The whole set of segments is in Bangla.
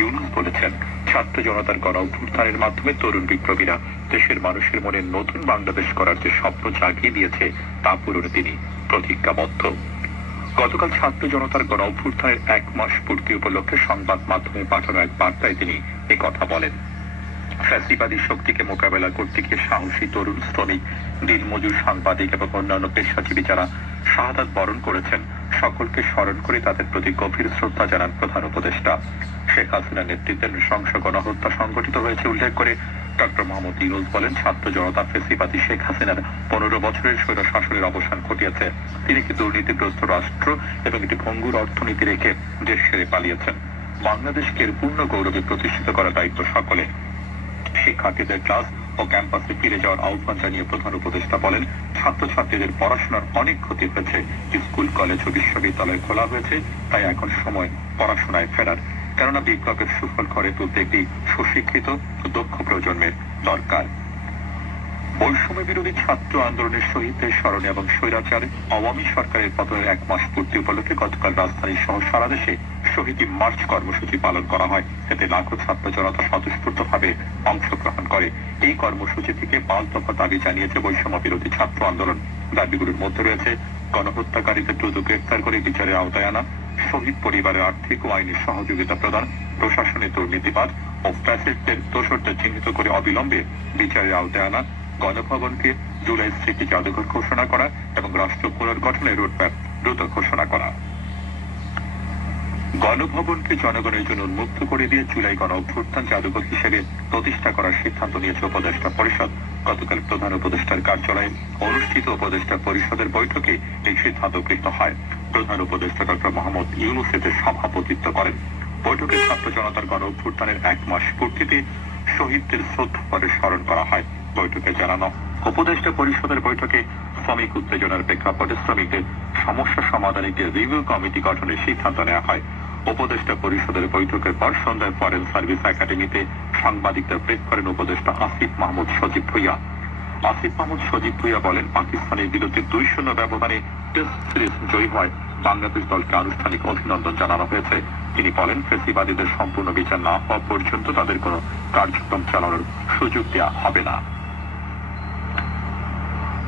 ইউনূস বলেছেন, ছাত্র জনতার গণ অভ্যুত্থানের মাধ্যমে তরুণ বিপ্লবীরা দেশের মানুষের মনে নতুন বাংলাদেশ করার যে স্বপ্ন জাগিয়ে দিয়েছে তা পূরণে তিনি প্রতিজ্ঞাবদ্ধ। গতকাল ছাত্র জনতার গণ অভ্যুত্থানের 1 মাস পূর্তি উপলক্ষে সংবাদ মাধ্যমে পাঠানো এক বার্তায় তিনি কথা বলেন। ফ্যাসিবাদী শক্তিকে মোকাবেলা করতে গিয়ে সাহসী তরুণ শ্রমিক, দিনমজুর, সাংবাদিক এবং অন্যান্য পেশাজীবী যারা শাহাদাত বরণ করেছেন সকলকে স্মরণ করে তাদের প্রতি গভীর শ্রদ্ধা জানান প্রধান উপদেষ্টা। শেখ হাসিনার নেতৃত্বে নৃশংস গণহত্যা সংঘটিত হয়েছে উল্লেখ করে ডক্টর মোহাম্মদ ইউনূস বলেন, ছাত্র জনতা ফ্যাসিবাদী শেখ হাসিনার 15 বছরের স্বৈর শাসনের অবসান ঘটিয়েছে। তিনি একটি দুর্নীতিগ্রস্ত রাষ্ট্র এবং একটি ভঙ্গুর অর্থনীতি রেখে দেশ ছেড়ে পালিয়েছেন। বাংলাদেশকে পূর্ণ গৌরবে প্রতিষ্ঠিত করার দায়িত্ব সকলে। শিক্ষার্থীদের ক্লাস ও ক্যাম্পাসে ফিরে যাওয়ার আহ্বান জানিয়ে প্রধান উপদেষ্টা বলেন, ছাত্রছাত্রীদের পড়াশোনার অনেক ক্ষতি হয়েছে। স্কুল, কলেজ ও বিশ্ববিদ্যালয় খোলা হয়েছে, তাই এখন সময় পড়াশোনায় ফেরার। কেননা বিপ্লবের সুফল করে তুলতে একটি সুশিক্ষিত ও দক্ষ প্রজন্মের দরকার। বৈষম্য বিরোধী ছাত্র আন্দোলনের শহীদদের স্মরণে এবং স্বৈরাচার আওয়ামী সরকারের পতনের 1 মাস পূর্তি উপলক্ষে গতকাল রাজধানী সহ সারা দেশে শহীদ মার্চ কর্মসূচি পালন করা হয়। এতে লাখো ছাত্র জনতা স্বতঃস্ফূর্তভাবে অংশগ্রহণ করে। এই কর্মসূচি থেকে 5 দফা দাবি জানিয়েছে বৈষম্য বিরোধী ছাত্র আন্দোলন। দাবিগুলোর মধ্যে রয়েছে গণহত্যাকারীদের দ্রুত গ্রেফতার করে বিচারের আওতায় আনা, শহীদ পরিবারের আর্থিক ও আইনি সহযোগিতা প্রদান, প্রশাসনের দুর্নীতিবাদ ও ফ্যাসিস্টদের দোষরদের চিহ্নিত করে অবিলম্বে বিচারের আওতায় আনা, গণভবনকে জুলাই স্মৃতি জাদুঘর ঘোষণা করা এবং রাষ্ট্র পুনর্গঠনের রোডম্যাপ দ্রুত ঘোষণা করা। গণভবনকে জনগণের জন্য উন্মুক্ত করে দিয়ে জুলাই গণ অভ্যুত্থান জাদুঘর হিসেবে প্রতিষ্ঠা করার সিদ্ধান্ত নিয়েছে উপদেষ্টা পরিষদ। গতকাল প্রধান উপদেষ্টার কার্যালয়ে অনুষ্ঠিত উপদেষ্টা পরিষদের বৈঠকে এই সিদ্ধান্ত গৃহীত হয়। প্রধান উপদেষ্টা ডক্টর মোহাম্মদ ইউনূস এতে সভাপতিত্ব করেন। বৈঠকে ছাত্র জনতার গণ অভ্যুত্থানের 1 মাস পূর্তিতে শহীদদের শ্রদ্ধা করে স্মরণ করা হয়। বৈঠকে জানানো উপদেষ্টা পরিষদের বৈঠকে শ্রমিক উত্তেজনার প্রেক্ষাপটে শ্রমিকদের সমস্যা সমাধানে একটি রিভিউ কমিটি গঠনের সিদ্ধান্ত নেওয়া হয়। উপদেষ্টা পরিষদের বৈঠকের পর সন্ধ্যায় ফরেন সার্ভিস একাডেমিতে সাংবাদিকদের ব্রিফ করেন উপদেষ্টা আসিফ মাহমুদ সজীব ভুঁইয়া। আসিফ মাহমুদ সজীব ভুঁইয়া বলেন, পাকিস্তানের বিরুদ্ধে 2-0 ব্যবধানে টেস্ট সিরিজ জয়ী হয় বাংলাদেশ দলকে আনুষ্ঠানিক অভিনন্দন জানানো হয়েছে। তিনি বলেন, ফ্যাসিবাদীদের সম্পূর্ণ বিচার না হওয়া পর্যন্ত তাদের কোনো কার্যক্রম চালানোর সুযোগ দেওয়া হবে না।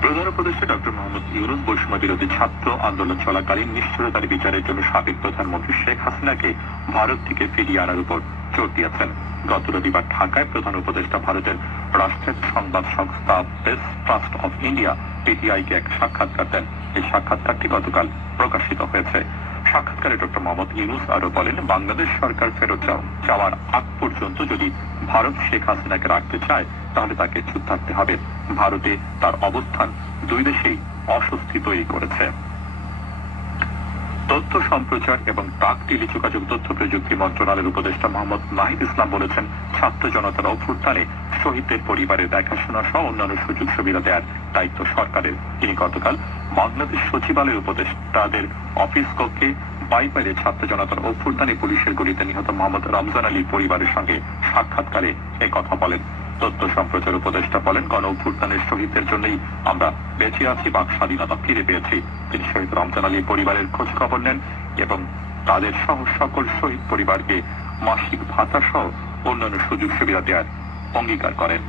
প্রধান উপদেষ্টা ডক্টর মোহাম্মদ ইউনূস বৈষম্য বিরোধী ছাত্র আন্দোলন চলাকালীন নিশ্চয়তার বিচারের জন্য সাবেক প্রধানমন্ত্রী শেখ হাসিনাকে ভারত থেকে ফিরিয়ে আনার উপর জোর দিয়েছেন। গত রবিবার ঢাকায় প্রধান উপদেষ্টা ভারতের রাষ্ট্রের সংবাদ সংস্থা প্রেস ট্রাস্ট অফ ইন্ডিয়া পিটিআইকে এক সাক্ষাৎকার দেন। এই সাক্ষাৎকারটি গতকাল প্রকাশিত হয়েছে। সাক্ষাৎকারে ডক্টর মোহাম্মদ ইউনূস আরো বলেন, বাংলাদেশ সরকার ফেরত যাওয়ার আগ পর্যন্ত যদি ভারত শেখ হাসিনাকে রাখতে চায় তাহলে তাকে চুপ থাকতে হবে। ভারতে তার অবস্থান 2 দেশেই অস্বস্তি তৈরি করেছে। তথ্য সম্প্রচার এবং ডাক টেলিযোগাযোগ তথ্য প্রযুক্তি মন্ত্রণালয়ের উপদেষ্টা মোহাম্মদ নাহিদ ইসলাম বলেছেন, ছাত্র জনতার অভ্যুত্থানে শহীদদের পরিবারের দেখাশোনা সহ অন্যান্য সুযোগ সুবিধা দেওয়ার দায়িত্ব সরকারের। তিনি গতকাল বাংলাদেশ সচিবালয় উপদেষ্টাদের অফিস কক্ষে বাইপাইলে ছাত্র জনতার অভ্যুত্থানে পুলিশের গুলিতে নিহত মোহাম্মদ রমজান আলীর পরিবারের সঙ্গে সাক্ষাৎকারে কথা বলেন। তথ্য সম্প্রচার উপদেষ্টা বলেন, গণ অভ্যুত্থানের শহীদদের জন্যই আমরা বেঁচে আছি, বাক স্বাধীনতা ফিরে পেয়েছি। তিনি শহীদ রমজান আলীর পরিবারের খোঁজ খবর নেন এবং তাদের সহ সকল শহীদ পরিবারকে মাসিক ভাতা সহ অন্যান্য সুযোগ সুবিধা দেওয়ার অঙ্গীকার করেন।